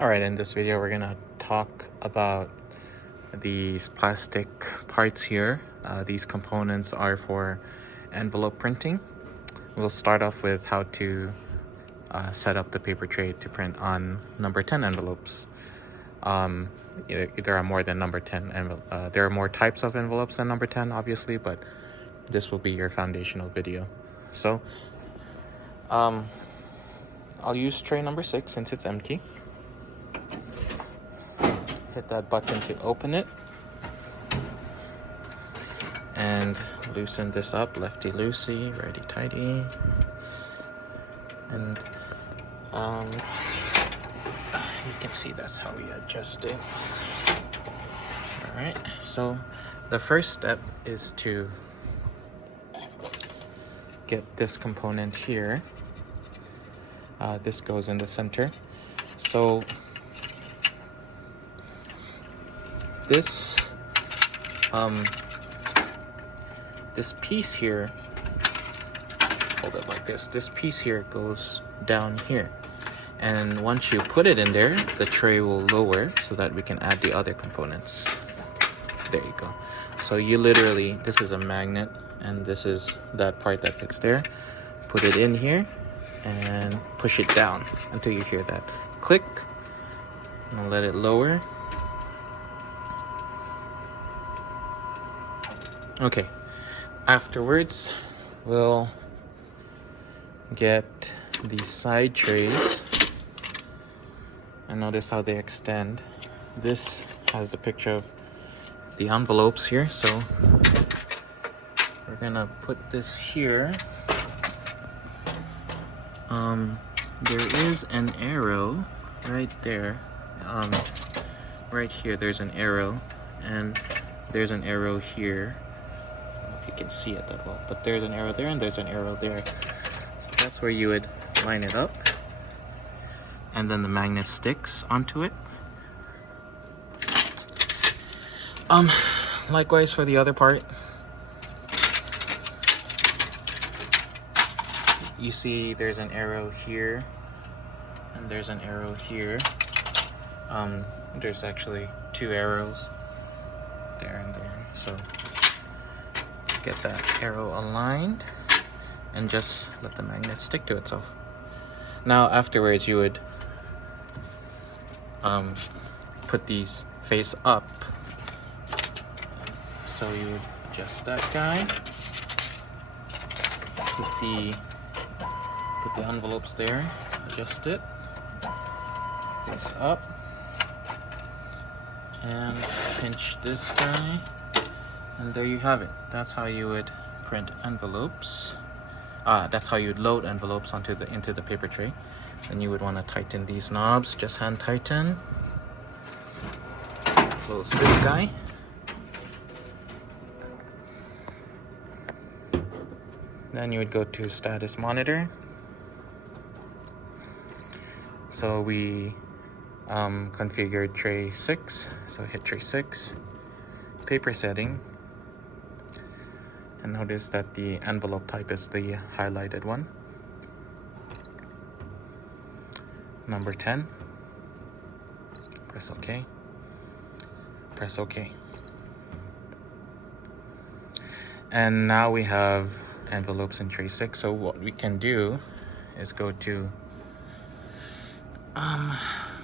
Alright, in this video we're gonna talk about these plastic parts here. These components are for envelope printing. We'll start off with how to set up the paper tray to print on number 10 envelopes. There are more than number 10 there are more types of envelopes than number 10, obviously, but this will be your foundational video. So I'll use tray number 6 since it's empty. Hit that button to open it and loosen this up, lefty loosey, righty tighty, and you can see that's how we adjust it. Alright, so the first step is to get this component here. This goes in the center. So this piece here, hold it like this, this piece here goes down here, and once you put it in there, the tray will lower so that we can add the other components. There you go. So you literally, this is a magnet and this is that part that fits there. Put it in here and push it down until you hear that click, and let it lower. Okay, afterwards we'll get these side trays and notice how they extend. This has the picture of the envelopes here, so we're gonna put this here. There is an arrow right there. Right here there's an arrow, and there's an arrow here. If you can see it that well, but there's an arrow there and there's an arrow there, so that's where you would line it up, and then the magnet sticks onto it. Likewise for the other part, you see there's an arrow here and there's an arrow here. There's actually two arrows there and there, so get that arrow aligned and just let the magnet stick to itself. Now afterwards you would put these face up, so you would adjust that guy, put the envelopes there, adjust it face up, and pinch this guy. And there you have it. That's how you would print envelopes. That's how you'd load envelopes into the paper tray. Then you would want to tighten these knobs. Just hand tighten. Close this guy. Then you would go to status monitor. So we configured tray 6. So hit tray 6. Paper setting. And notice that the envelope type is the highlighted one. Number 10. Press OK. Press OK. And now we have envelopes in tray 6. So what we can do is go to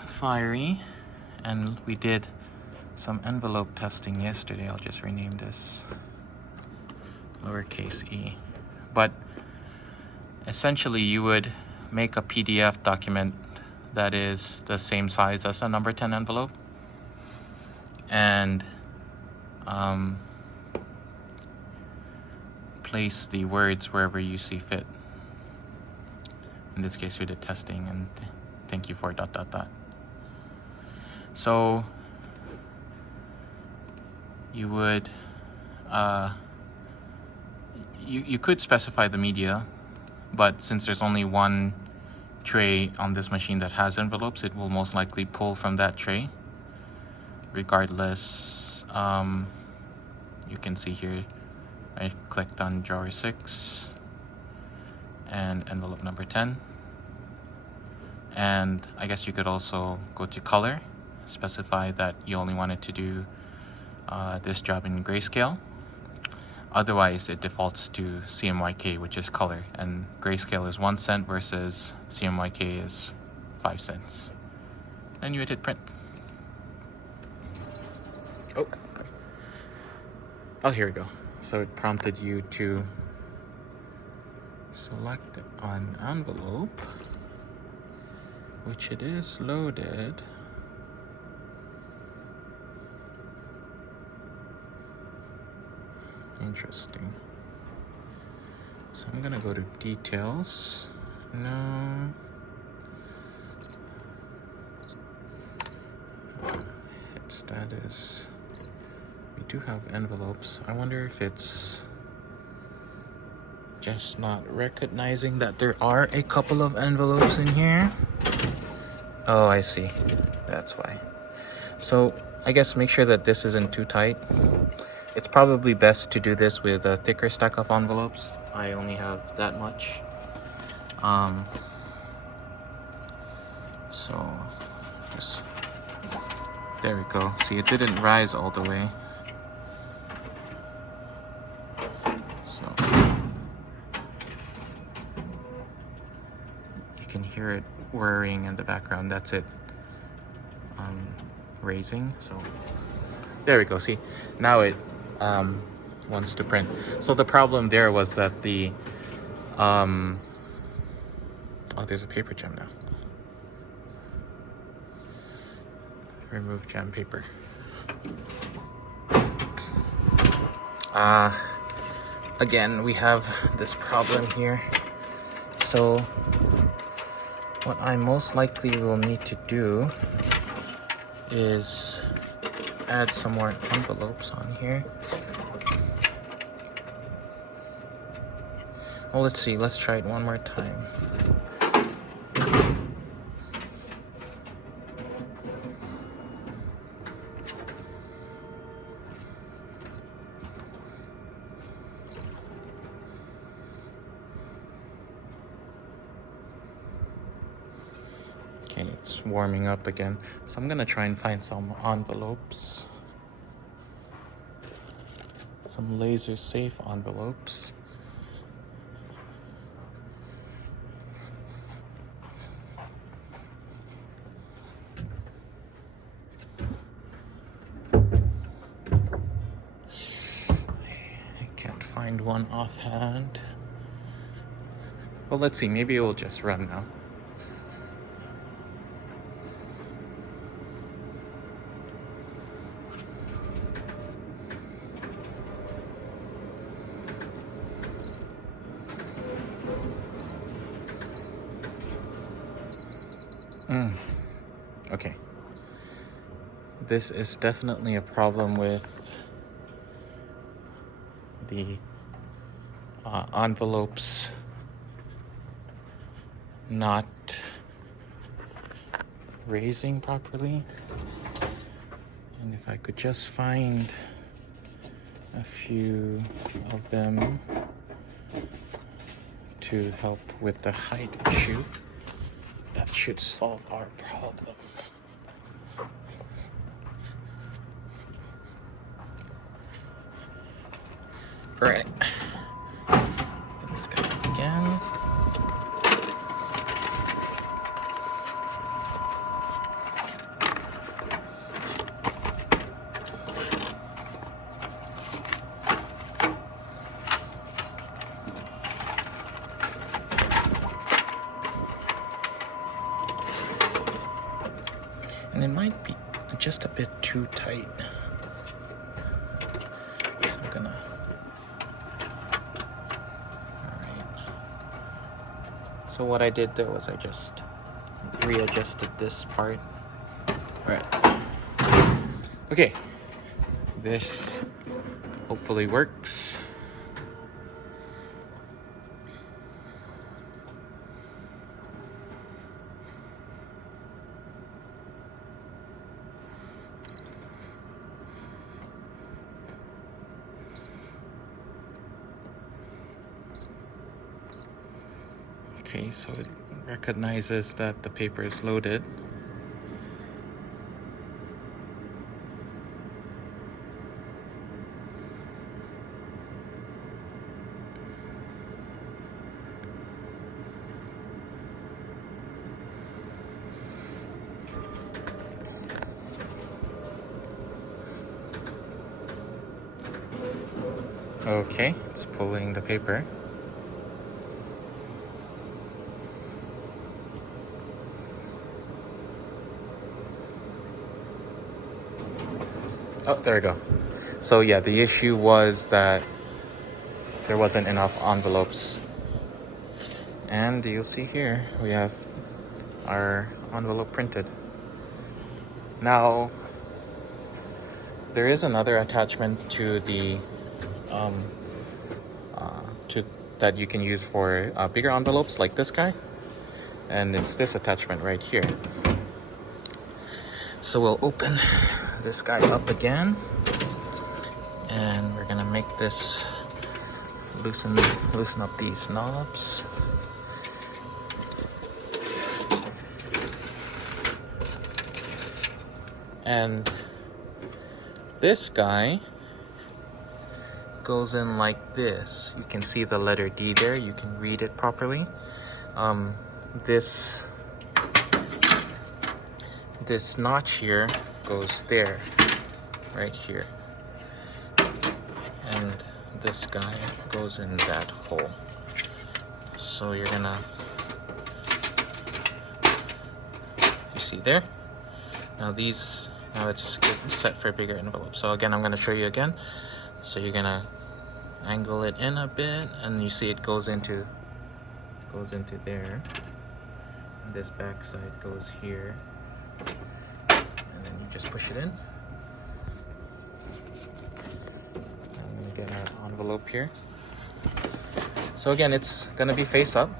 Fiery, and we did some envelope testing yesterday. I'll just rename this lowercase e. But essentially you would make a PDF document that is the same size as a number 10 envelope, and place the words wherever you see fit. In this case we did testing and thank you for ... So you would you could specify the media, but since there's only one tray on this machine that has envelopes, it will most likely pull from that tray. Regardless, you can see here I clicked on drawer 6 and envelope number 10, And I guess you could also go to color, specify that you only wanted to do this job in grayscale. Otherwise, it defaults to CMYK, which is color, and grayscale is 1 cent versus CMYK is 5 cents. And you hit print. Oh, here we go. So it prompted you to select an envelope, which it is loaded. Interesting. So I'm gonna go to details. No. Hit status. We do have envelopes. I wonder if it's just not recognizing that there are a couple of envelopes in here. Oh, I see. That's why. So I guess make sure that this isn't too tight. It's probably best to do this with a thicker stack of envelopes. I only have that much. So just, there we go. See, it didn't rise all the way. So you can hear it whirring in the background. That's it raising. So there we go. See, now it wants to print. So the problem there was that the oh, there's a paper gem now. Remove gem paper. Again, we have this problem here. So what I most likely will need to do is add some more envelopes on here. Well, let's see. Let's try it one more time. Okay, it's warming up again. So I'm gonna try and find some envelopes. Some laser safe envelopes. I can't find one offhand. Well, let's see, maybe it will just run now. Okay. This is definitely a problem with the envelopes not raising properly. And if I could just find a few of them to help with the height issue, that should solve our problem. All right, let's go again. And it might be just a bit too tight. So I'm gonna, all right. So what I did there was I just readjusted this part. All right. Okay. This hopefully works. Okay, so it recognizes that the paper is loaded. Okay, it's pulling the paper. Oh, there we go. So yeah, the issue was that there wasn't enough envelopes. And you'll see here, we have our envelope printed. Now, there is another attachment to the that you can use for bigger envelopes like this guy, and it's this attachment right here. So we'll open this guy up again, and we're gonna make this loosen up these knobs. And this guy goes in like this. You can see the letter D there. You can read it properly. This notch here goes there, right here. And this guy goes in that hole. So you're gonna, you see there? Now it's set for bigger envelopes. So again, I'm gonna show you again. So you're gonna angle it in a bit, and you see it goes into there, and this back side goes here, and then you just push it in. I'm gonna get our envelope here. So again, it's gonna be face up.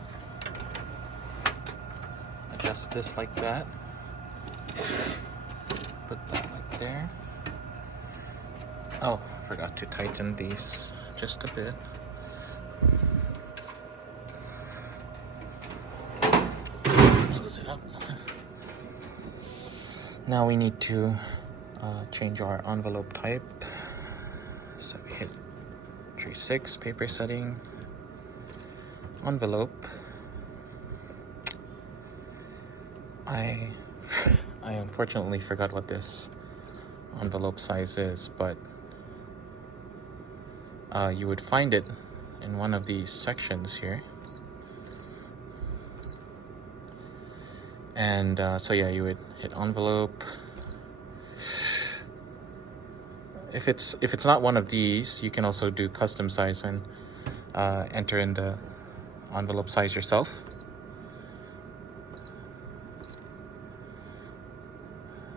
Adjust this like that. Put that like there. Oh, forgot to tighten these just a bit. Close it up. Now we need to change our envelope type. So we hit 3.6, paper setting, envelope. I unfortunately forgot what this envelope size is, but you would find it in one of these sections here. And so yeah, you would hit envelope. If it's not one of these, you can also do custom size and enter in the envelope size yourself.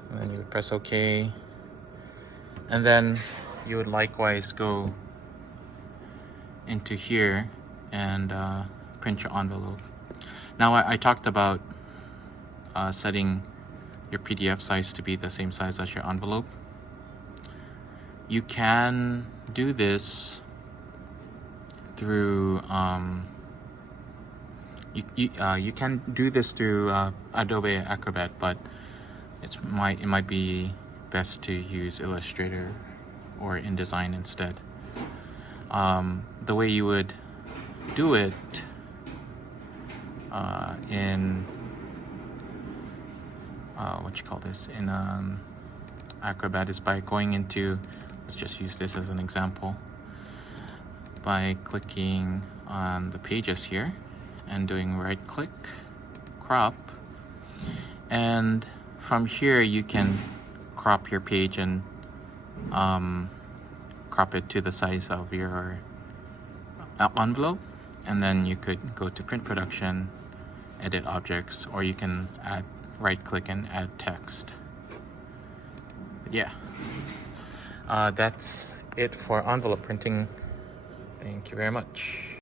And then you would press OK. And then you would likewise go into here and print your envelope. Now I talked about setting your PDF size to be the same size as your envelope. You can do this through you can do this through Adobe Acrobat, but it might be best to use Illustrator or InDesign instead. The way you would do it in Acrobat is by going into, let's just use this as an example, by clicking on the pages here and doing right click, crop, and from here you can crop your page and crop it to the size of your envelope, and then you could go to print production, edit objects, or you can right click and add text. But yeah, that's it for envelope printing. Thank you very much.